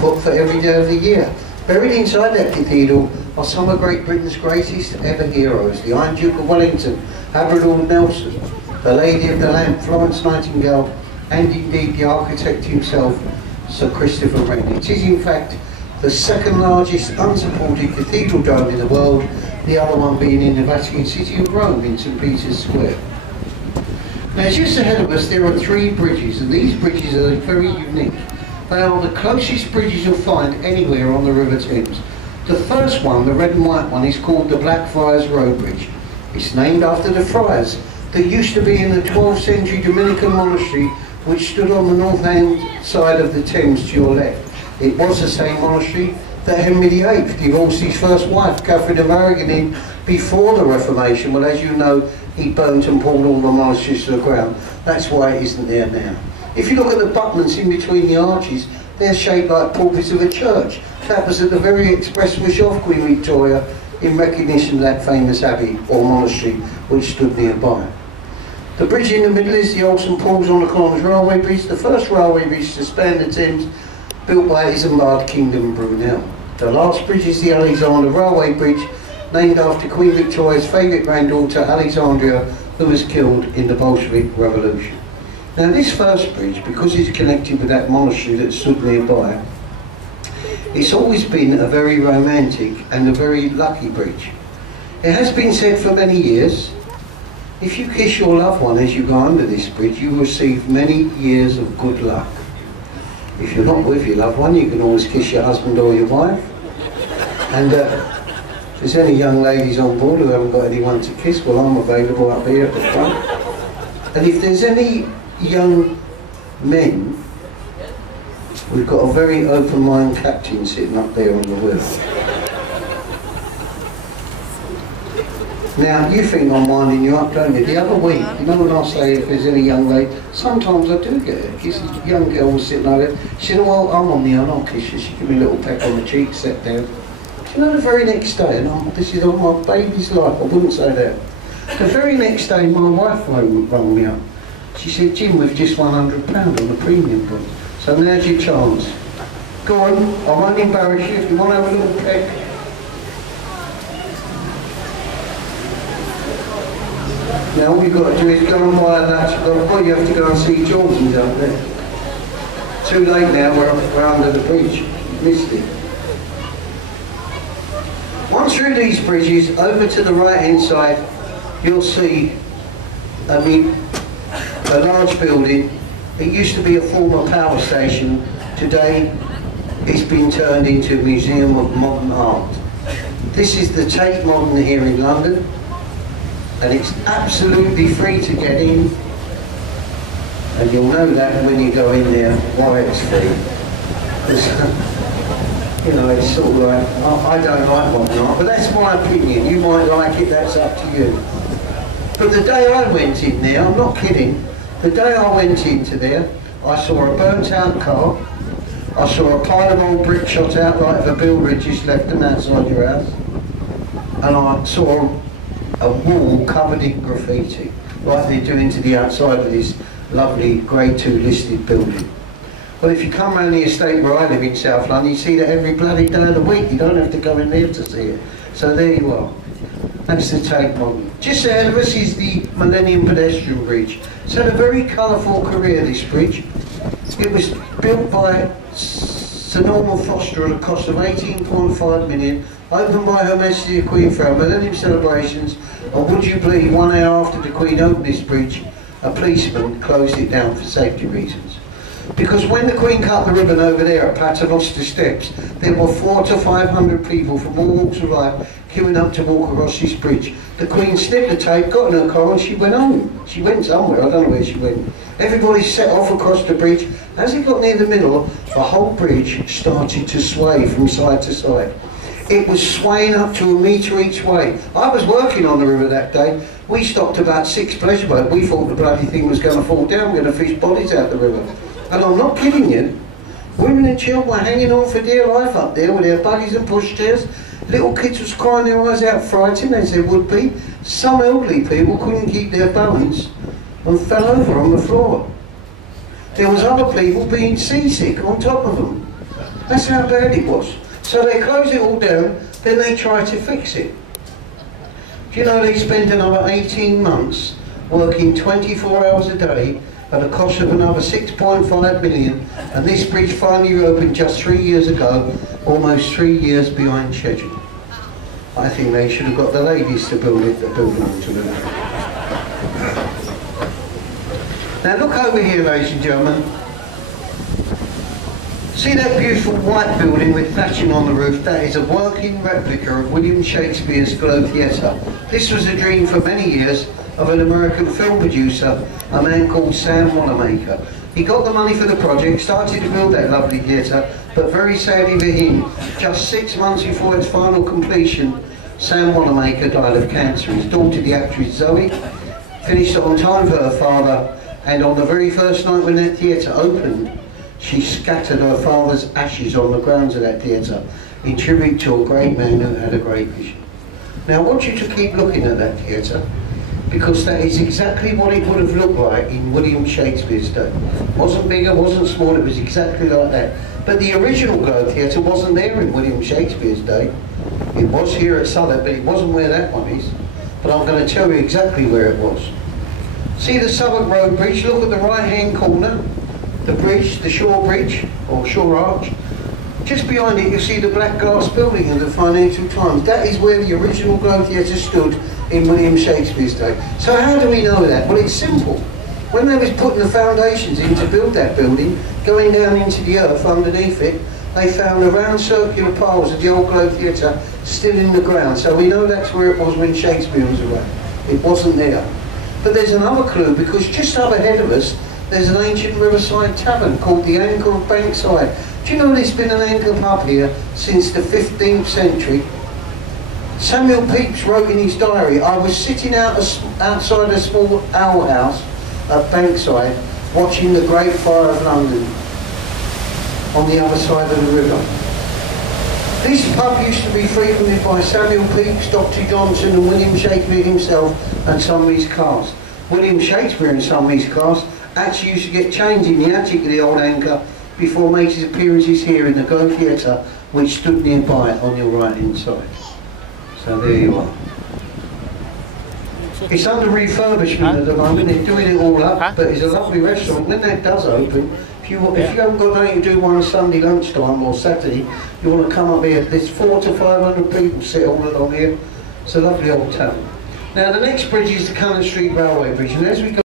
put for every day of the year. Buried inside that cathedral are some of Great Britain's greatest ever heroes: the Iron Duke of Wellington, Aberlord Nelson, the Lady of the Lamp, Florence Nightingale, and indeed the architect himself, Sir Christopher Wren. It is in fact the second largest unsupported cathedral dome in the world, the other one being in the Vatican City of Rome in St Peter's Square. Now just ahead of us there are three bridges, and these bridges are very unique. They are the closest bridges you'll find anywhere on the River Thames. The first one, the red and white one, is called the Blackfriars Road Bridge. It's named after the friars that used to be in the 12th century Dominican monastery which stood on the north hand side of the Thames to your left. It was the same monastery that Henry VIII divorced his first wife, Catherine of Aragon, in before the Reformation. Well, as you know, he burnt and pulled all the monasteries to the ground. That's why it isn't there now. If you look at the abutments in between the arches, they're shaped like pulpits of a church. That was at the very express wish of Queen Victoria in recognition of that famous abbey or monastery which stood nearby. The bridge in the middle is the old St Paul's on the Corners Railway Bridge, the first railway bridge to span the Thames, built by Isambard Kingdom Brunel. The last bridge is the Alexander Railway Bridge, named after Queen Victoria's favourite granddaughter Alexandria, who was killed in the Bolshevik Revolution. Now this first bridge, because it's connected with that monastery that stood nearby, it's always been a very romantic and a very lucky bridge. It has been said for many years, if you kiss your loved one as you go under this bridge, you will receive many years of good luck. If you're not with your loved one, you can always kiss your husband or your wife. And if there's any young ladies on board who haven't got anyone to kiss, well, I'm available up here at the front. And if there's any young men, we've got a very open-minded captain sitting up there on the wheel. Now, you think I'm winding you up, don't you? The other week, you know when I say if there's any young lady, sometimes I do get a kiss. A young girl was sitting over there. She said, well, I'm on the own, I'll kiss you. She gave me a little peck on the cheek, sat down. You know, the very next day, and this is on my baby's life, I wouldn't say that. The very next day, my wife rang me up. She said, Jim, we've just won £100 on the premium book. So now's your chance. Go on, I won't embarrass you. If you want to have a little peck. Now all you've got to do is go and buy that. Well, you have to go and see Jordan's up there. Too late now, we're under the bridge. You've missed it. Once through these bridges, over to the right hand side, you'll see a large building. It used to be a former power station. Today it's been turned into a museum of modern art. This is the Tate Modern here in London, and it's absolutely free to get in, and you'll know that when you go in there why it's free. You know, it's sort of like, I don't like modern art, but that's my opinion. You might like it, that's up to you. But the day I went in there, I'm not kidding, the day I went into there, I saw a burnt out car, I saw a pile of old brick shot out like if a builder had just left them outside your house, and I saw a wall covered in graffiti, like they're doing to the outside of this lovely Grade 2 listed building. Well, if you come around the estate where I live in South London, you see that every bloody day of the week. You don't have to go in there to see it. So there you are. That's the Tate Modern. Just ahead of us is the Millennium Pedestrian Bridge. It's had a very colourful career, this bridge. It was built by Sir Norman Foster at a cost of £18.5 million, opened by Her Majesty the Queen for our Millennium celebrations, and would you believe, 1 hour after the Queen opened this bridge, a policeman closed it down for safety reasons. Because when the Queen cut the ribbon over there at Paternoster Steps, there were 400 to 500 people from all walks of life queuing up to walk across this bridge. The Queen snipped the tape, got in her car and she went home. She went somewhere, I don't know where she went. Everybody set off across the bridge. As it got near the middle, the whole bridge started to sway from side to side. It was swaying up to 1 metre each way. I was working on the river that day. We stopped about 6 pleasure boats. We thought the bloody thing was going to fall down. We're going to fish bodies out the river. And I'm not kidding you. Women and children were hanging on for dear life up there with their buggies and pushchairs. Little kids was crying their eyes out frightened, as they would be. Some elderly people couldn't keep their balance and fell over on the floor. There was other people being seasick on top of them. That's how bad it was. So they close it all down, then they try to fix it. Do you know they spent another 18 months working 24 hours a day at a cost of another 6.5 million, and this bridge finally reopened just 3 years ago, almost 3 years behind schedule. I think they should have got the ladies to build it, onto it. Now look over here, ladies and gentlemen. See that beautiful white building with thatching on the roof? That is a working replica of William Shakespeare's Globe Theatre. This was a dream for many years of an American film producer, a man called Sam Wanamaker. He got the money for the project, started to build that lovely theatre, but very sadly for him, just 6 months before its final completion, Sam Wanamaker died of cancer. His daughter, the actress Zoe, finished on time for her father, and on the very first night when that theatre opened, she scattered her father's ashes on the grounds of that theatre in tribute to a great man who had a great vision. Now I want you to keep looking at that theatre, because that is exactly what it would have looked like in William Shakespeare's day. It wasn't bigger, wasn't small, it was exactly like that. But the original Globe Theatre wasn't there in William Shakespeare's day. It was here at Southwark, but it wasn't where that one is. But I'm going to tell you exactly where it was. See the Southwark Road Bridge? Look at the right-hand corner. The bridge, the Shore Bridge, or Shore Arch. Just behind it you'll see the black glass building of the Financial Times. That is where the original Globe Theatre stood in William Shakespeare's day. So how do we know that? Well, it's simple. When they was putting the foundations in to build that building, going down into the earth underneath it, they found the round circular piles of the old Globe Theatre still in the ground. So we know that's where it was when Shakespeare was around. It wasn't there. But there's another clue, because just up ahead of us there's an ancient riverside tavern called the Anchor of Bankside. Do you know there's been an anchor pub here since the 15th century? Samuel Pepys wrote in his diary, I was sitting outside a small alehouse at Bankside watching the Great Fire of London on the other side of the river. This pub used to be frequented by Samuel Pepys, Dr. Johnson and William Shakespeare himself and some of his cast. William Shakespeare and some of his cast actually used to get changed in the attic of the old Anchor before making his appearances here in the Globe Theatre, which stood nearby on your right hand side. So there you are. It's under refurbishment at the moment, they're doing it all up, but it's a lovely restaurant. When that does open, if you haven't got anything to do one Sunday lunchtime or Saturday, you want to come up here. There's 400 to 500 people sit all along here. It's a lovely old town. Now the next bridge is the Cannon Street Railway Bridge, and as we go